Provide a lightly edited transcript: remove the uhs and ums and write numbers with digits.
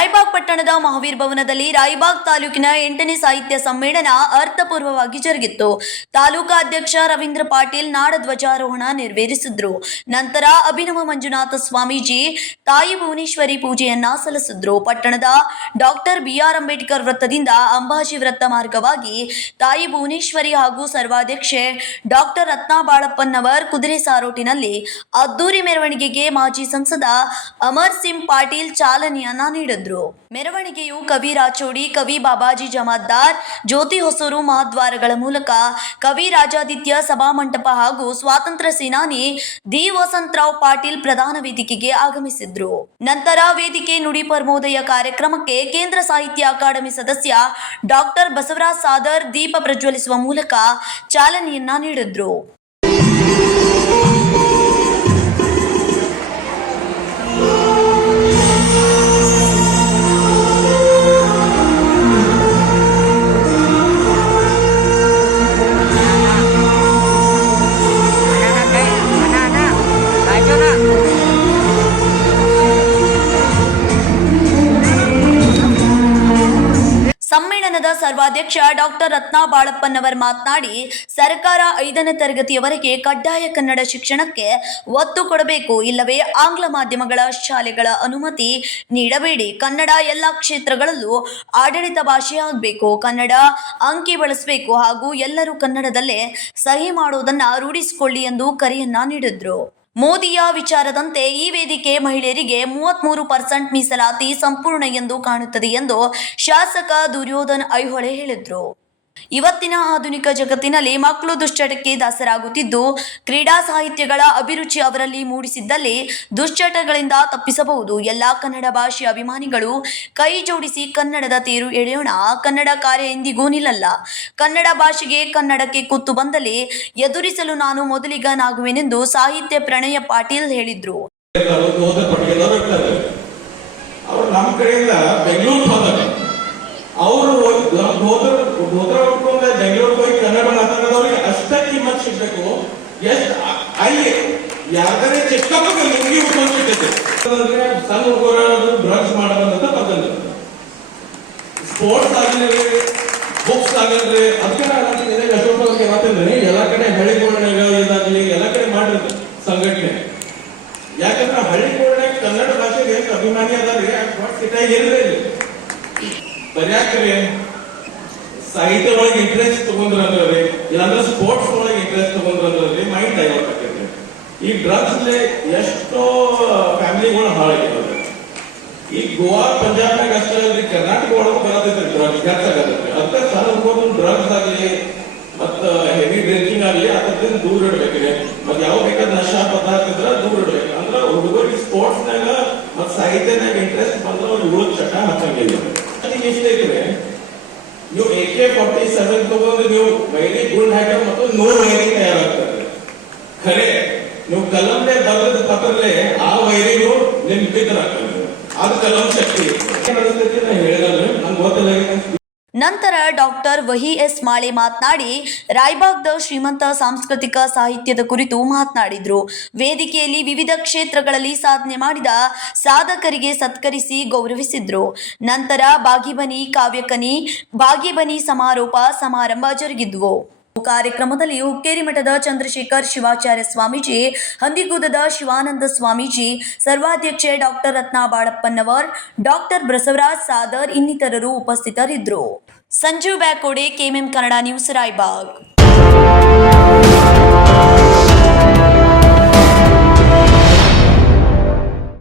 ರಾಯಬಾಗ್ ಪಟ್ಟಣದ ಮಹಾವೀರ್ ಭವನದಲ್ಲಿ ರಾಯಬಾಗ್ ತಾಲೂಕಿನ 8ನೇ ಸಾಹಿತ್ಯ ಸಮ್ಮೇಳನ ಅರ್ಥಪೂರ್ವವಾಗಿ ಜರುಗಿತು. ತಾಲೂಕಾ ಅಧ್ಯಕ್ಷ ರವೀಂದ್ರ ಪಾಟೀಲ್ ನಾಡಧ್ವಜಾರೋಹಣ ನೆರವೇರಿಸಿದ್ರು. ನಂತರ ಅಭಿನವ ಮಂಜುನಾಥ ಸ್ವಾಮೀಜಿ ತಾಯಿ ಭುವನೇಶ್ವರಿ ಪೂಜೆಯನ್ನ ಸಲ್ಲಿಸಿದ್ರು. ಪಟ್ಟಣದ ಡಾಕ್ಟರ್ ಬಿ.ಆರ್. ಅಂಬೇಡ್ಕರ್ ವೃತ್ತದಿಂದ ಅಂಬಾಜಿ ವೃತ್ತ ಮಾರ್ಗವಾಗಿ ತಾಯಿ ಭುವನೇಶ್ವರಿ ಹಾಗೂ ಸರ್ವಾಧ್ಯಕ್ಷೆ ಡಾಕ್ಟರ್ ರತ್ನಾ ಬಾಳಪ್ಪನವರ್ ಕುದುರೆ ಸಾರೋಟಿನಲ್ಲಿ ಅದ್ದೂರಿ ಮೆರವಣಿಗೆಗೆ ಮಾಜಿ ಸಂಸದ ಅಮರ್ ಸಿಂಗ್ ಪಾಟೀಲ್ ಚಾಲನೆಯನ್ನ ನೀಡಿದರು. ಮೆರವಣಿಗೆಯು ಕವಿ ರಾಚೋಡಿ, ಕವಿ ಬಾಬಾಜಿ ಜಮಾದಾರ್, ಜ್ಯೋತಿ ಹೊಸೂರು ಮಹಾದ್ವಾರಗಳ ಮೂಲಕ ಕವಿ ರಾಜಾದಿತ್ಯ ಸಭಾಮಂಟಪ ಹಾಗೂ ಸ್ವಾತಂತ್ರ್ಯ ಸೇನಾನಿ ದಿ ವಸಂತರಾವ್ ಪಾಟೀಲ್ ಪ್ರಧಾನ ವೇದಿಕೆಗೆ ಆಗಮಿಸಿದ್ರು. ನಂತರ ವೇದಿಕೆ ನುಡಿ ಪರಮೋದಯ ಕಾರ್ಯಕ್ರಮಕ್ಕೆ ಕೇಂದ್ರ ಸಾಹಿತ್ಯ ಅಕಾಡೆಮಿ ಸದಸ್ಯ ಡಾಕ್ಟರ್ ಬಸವರಾಜ್ ಸಾದರ್ ದೀಪ ಪ್ರಜ್ವಲಿಸುವ ಮೂಲಕ ಚಾಲನೆಯನ್ನ ನೀಡಿದ್ರು. ಸಮ್ಮೇಳನದ ಸರ್ವಾಧ್ಯಕ್ಷ ಡಾಕ್ಟರ್ ರತ್ನಾ ಬಾಳಪ್ಪನವರ್ ಮಾತನಾಡಿ, ಸರ್ಕಾರ 5ನೇ ತರಗತಿಯವರೆಗೆ ಕಡ್ಡಾಯ ಕನ್ನಡ ಶಿಕ್ಷಣಕ್ಕೆ ಒತ್ತು ಕೊಡಬೇಕು, ಇಲ್ಲವೇ ಆಂಗ್ಲ ಮಾಧ್ಯಮಗಳ ಶಾಲೆಗಳ ಅನುಮತಿ ನೀಡಬೇಡಿ. ಕನ್ನಡ ಎಲ್ಲ ಕ್ಷೇತ್ರಗಳಲ್ಲೂ ಆಡಳಿತ ಭಾಷೆಯಾಗಬೇಕು. ಕನ್ನಡ ಅಂಕಿ ಬಳಸಬೇಕು ಹಾಗೂ ಎಲ್ಲರೂ ಕನ್ನಡದಲ್ಲೇ ಸಹಿ ಮಾಡೋದನ್ನ ರೂಢಿಸಿಕೊಳ್ಳಿ ಎಂದು ಕರೆಯನ್ನ ನೀಡಿದ್ರು. ಮೋದಿಯ ವಿಚಾರದಂತೆ ಈ ವೇದಿಕೆ ಮಹಿಳೆಯರಿಗೆ 33% ಮೀಸಲಾತಿ ಸಂಪೂರ್ಣ ಎಂದು ಕಾಣುತ್ತದೆ ಎಂದು ಶಾಸಕ ದುರ್ಯೋಧನ್ ಐಹೊಳೆ ಹೇಳಿದರು. ಇವತ್ತಿನ ಆಧುನಿಕ ಜಗತ್ತಿನಲ್ಲಿ ಮಕ್ಕಳು ದುಶ್ಚಟಕ್ಕೆ ದಾಸರಾಗುತ್ತಿದ್ದು, ಕ್ರೀಡಾ ಸಾಹಿತ್ಯಗಳ ಅಭಿರುಚಿ ಅವರಲ್ಲಿ ಮೂಡಿಸಿದ್ದಲ್ಲಿ ದುಶ್ಚಟಗಳಿಂದ ತಪ್ಪಿಸಬಹುದು. ಎಲ್ಲ ಕನ್ನಡ ಭಾಷೆ ಅಭಿಮಾನಿಗಳು ಕೈ ಜೋಡಿಸಿ ಕನ್ನಡದ ತೇರು ಎಳೆಯೋಣ. ಕನ್ನಡ ಕಾರ್ಯ ಎಂದಿಗೂ ನಿಲ್ಲಲ್ಲ. ಕನ್ನಡ ಭಾಷೆಗೆ ಕನ್ನಡಕ್ಕೆ ಕುತ್ತು ಬಂದಲ್ಲಿ ಎದುರಿಸಲು ನಾನು ಮೊದಲಿಗನಾಗುವೆನೆಂದು ಸಾಹಿತ್ಯ ಪ್ರಣಯ ಪಾಟೀಲ್ ಹೇಳಿದ್ರು. ಅವರು ಬೆಂಗಳೂರಿಗೆ ಹೋಗಿ ಕನ್ನಡ ಮಾತಾಡೋರಿಗೆ ಅಷ್ಟೇ ಕಿಮ್ಮತ್ ಸಿಗ್ಬೇಕು. ಎಷ್ಟು ಅಲ್ಲಿ ಯಾರ್ದಾರೆ ಚಿಕ್ಕಪ್ಪ ಲುಂಗಿ ಉಟ್ಕೊಂಡ್ಬಿಟ್ಟಿದೆ. ಸಣ್ಣ ಹುಡುಗರು ಡ್ರಗ್ಸ್ ಮಾಡೋದಂತ ಬಂದಂತ ಸ್ಪೋರ್ಟ್ಸ್ ಆಗಲಿ, ಬುಕ್ಸ್ ಆಗಲ್ರಿ, ಅದಕ್ಕೆ ಅಶೋಕ್ ಮಾತಂದ್ರೆ ಎಲ್ಲ ಕಡೆ ಹಳ್ಳಿಗೋಳ್ನಾಗ ಇದಾಗ್ಲಿ ಎಲ್ಲ ಕಡೆ ಮಾಡಿರ್ತಾರೆ ಸಂಘಟನೆ. ಯಾಕಂದ್ರೆ ಹಳ್ಳಿಗೋಳ್ನಾಗ ಕನ್ನಡ ಭಾಷೆಗೆ ಎಷ್ಟು ಅಭಿಮಾನಿ ಅದಾರಿ, ಸಿಟಿಯಾಗಿ ಇರಲಿ ಬರ್ಯಾಕ್ರಿ ಸಾಹಿತ್ಯ ಒಳಗೆ ಇಂಟ್ರೆಸ್ಟ್ ತಗೊಂಡ್ರಿ, ಇಲ್ಲಾಂದ್ರೆ ಸ್ಪೋರ್ಟ್ಸ್ ಒಳಗೆ ಇಂಟ್ರೆಸ್ಟ್ ತಗೊಂಡ್ರಿ, ಮೈಂಡ್ ಡೈವರ್ಟ್ ಆಗ್ತೈತಿ. ಈ ಡ್ರಗ್ಸ್ ಎಷ್ಟೋ ಫ್ಯಾಮಿಲಿಗಳು ಹಾಳಾಗಿರ್ತದೆ. ಈ ಗೋವಾ ಪಂಜಾಬ್ನಾಗ ಅಷ್ಟೇ ಅಲ್ರಿ, ಕರ್ನಾಟಕ ಒಳಗೆ ಬರತೈತ್ರಿ ಡ್ರಗ್ಸ್ ಹೆಚ್ಚಾಗತ್ತೈತಿ. ಅದಕ್ಕೆ ಸಣ್ಣ ಹುಡುಗರು ಡ್ರಗ್ಸ್ ಆಗಲಿ ಮತ್ತ ಹೆವಿ ಡ್ರಿಂಕಿಂಗ್ ಆಗಲಿ ಅದರಿಂದ ದೂರ ಇಡ್ಬೇಕ್ರಿ. ಮತ್ತೆ ಯಾವ ಬೇಕಾದ ನಶಾ ಪದಾರ್ಥ ಇದ್ರೆ ದೂರ ಇಡ್ಬೇಕು. ಅಂದ್ರೆ ಹುಡುಗರಿಗೆ ಸ್ಪೋರ್ಟ್ಸ್ನಾಗ ಮತ್ ಸಾಹಿತ್ಯನಾಗ ಇಂಟ್ರೆಸ್ಟ್ ಬಂದ್ರೆ ಅವ್ರು ಇವ್ರ ಚಟ ಹಚ್ಚಂಗಿಲ್ಲ. ಇಷ್ಟೈತಿವೆ ನೀವು AK-47 ತಗೊಂಡು ನೀವು ವೈರಿ ಗುಂಡ್ ಹಾಕಿ ಮತ್ತು 100 ವೈರಿ ತಯಾರಾಗ್ತದೆ. ಖರೆ ನೀವು ಕಲಂದೆ ಬರೆದ ಪತ್ರಲೆ ಆ ವೈರಿಗೂ ನಿಮ್ ಬಿದ್ದರಾಗ್ತದೆ. ಅದು ಕಲಂ ಶಕ್ತಿ ಹೇಳಿದ್ರೆ ನಂಗೆ ಗೊತ್ತಿಲ್ಲ. ನಂತರ ಡಾಕ್ಟರ್ ವಹಿ ಎಸ್ ಮಾಳೆ ಮಾತನಾಡಿ, ರಾಯಬಾಗ್ದ ಶ್ರೀಮಂತ ಸಾಂಸ್ಕೃತಿಕ ಸಾಹಿತ್ಯದ ಕುರಿತು ಮಾತನಾಡಿದರು. ವೇದಿಕೆಯಲ್ಲಿ ವಿವಿಧ ಕ್ಷೇತ್ರಗಳಲ್ಲಿ ಸಾಧನೆ ಮಾಡಿದ ಸಾಧಕರಿಗೆ ಸತ್ಕರಿಸಿ ಗೌರವಿಸಿದ್ರು. ನಂತರ ಬಾಗಿಬನಿ ಕಾವ್ಯಕನಿ, ಬಾಗಿಬನಿ ಸಮಾರೋಪ ಸಮಾರಂಭ ಜರುಗಿದ್ವು. ಕಾರ್ಯಕ್ರಮದಲ್ಲಿ ಹುಕ್ಕೇರಿ ಮಠದ ಚಂದ್ರಶೇಖರ್ ಶಿವಾಚಾರ್ಯ ಸ್ವಾಮೀಜಿ, ಹಂದಿಗುದದ ಶಿವಾನಂದ ಸ್ವಾಮೀಜಿ, ಸರ್ವಾಧ್ಯಕ್ಷೆ ಡಾಕ್ಟರ್ ರತ್ನಾ ಬಾಳಪ್ಪನವರ್, ಡಾಕ್ಟರ್ ಬಸವರಾಜ್ ಸಾದರ್ ಇನ್ನಿತರರು ಉಪಸ್ಥಿತರಿದ್ದರು. Sanjeev Byakode, KMM Kannada news, Raibag.